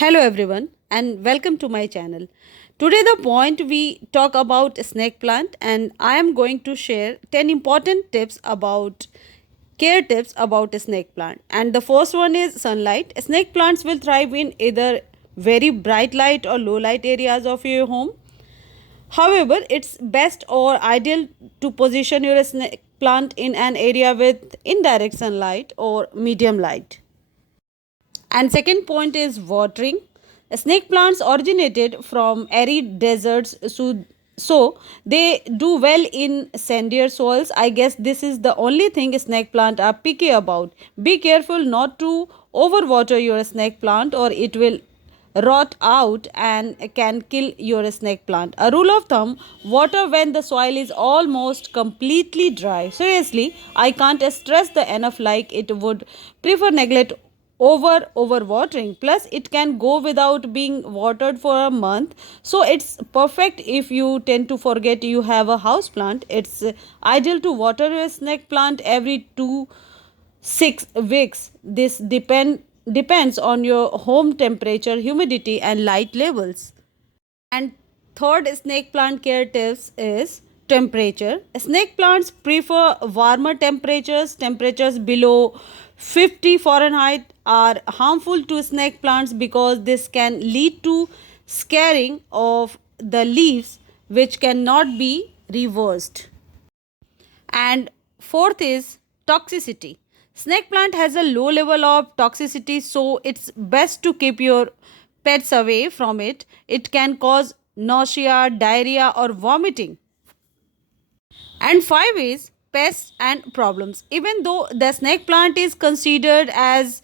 Hello everyone and welcome to my channel. Today the point we talk about snake plant and I am going to share 10 important care tips about a snake plant. And the first one is sunlight. Snake plants will thrive in either very bright light or low light areas of your home. However, it's best or ideal to position your snake plant in an area with indirect sunlight or medium light. And second point is watering. Snake plants originated from arid deserts, so they do well in sandier soils. I guess this is the only thing snake plant are picky about. Be careful not to overwater your snake plant or it will rot out and can kill your snake plant. A rule of thumb, water when the soil is almost completely dry. Seriously, I can't stress the enough like it would prefer neglect overwatering. Plus it can go without being watered for a month, so it's perfect if you tend to forget you have a house plant. It's ideal to water a snake plant every 2 6 weeks. This depends on your home temperature, humidity and light levels. And third snake plant care tips is temperature. Snake plants prefer warmer temperatures. Temperatures below 50 Fahrenheit are harmful to snake plants because this can lead to scarring of the leaves, which cannot be reversed. And fourth is toxicity. Snake plant has a low level of toxicity, so it's best to keep your pets away from it. It can cause nausea, diarrhea, or vomiting. And five is pests and problems. Even though the snake plant is considered as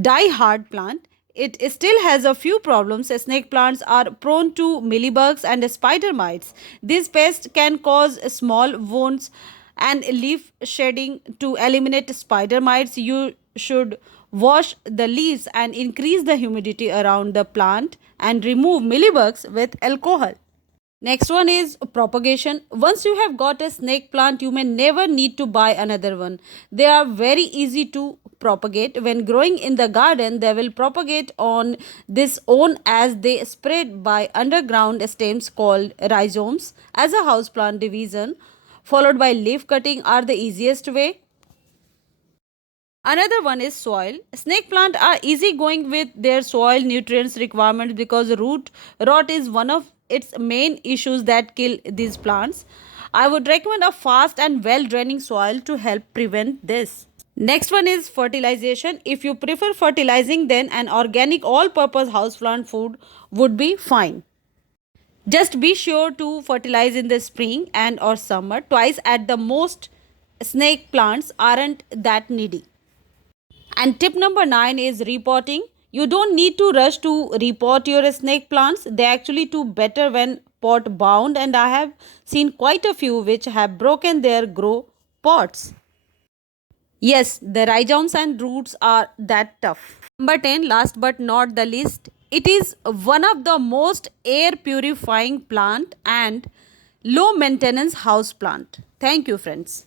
die-hard plant, it still has a few problems. Snake plants are prone to mealybugs and spider mites. These pests can cause small wounds and leaf shedding. To eliminate spider mites, you should wash the leaves and increase the humidity around the plant and remove mealybugs with alcohol. Next one is propagation. Once you have got a snake plant, you may never need to buy another one. They are very easy to propagate. When growing in the garden, they will propagate on this own as they spread by underground stems called rhizomes. As a houseplant division, followed by leaf cutting are the easiest way. Another one is soil. Snake plant are easygoing with their soil nutrients requirements because root rot is one of its main issues that kill these plants. I would recommend a fast and well draining soil to help prevent this. Next one is fertilization. If you prefer fertilizing, then an organic all purpose houseplant food would be fine. Just be sure to fertilize in the spring and or summer twice at the most. Snake plants aren't that needy. And tip number 9 is repotting. You don't need to rush to repot your snake plants. They actually do better when pot bound, and I have seen quite a few which have broken their grow pots. Yes, the rhizomes and roots are that tough. Number 10, last but not the least, it is one of the most air purifying plant and low maintenance house plant. Thank you friends.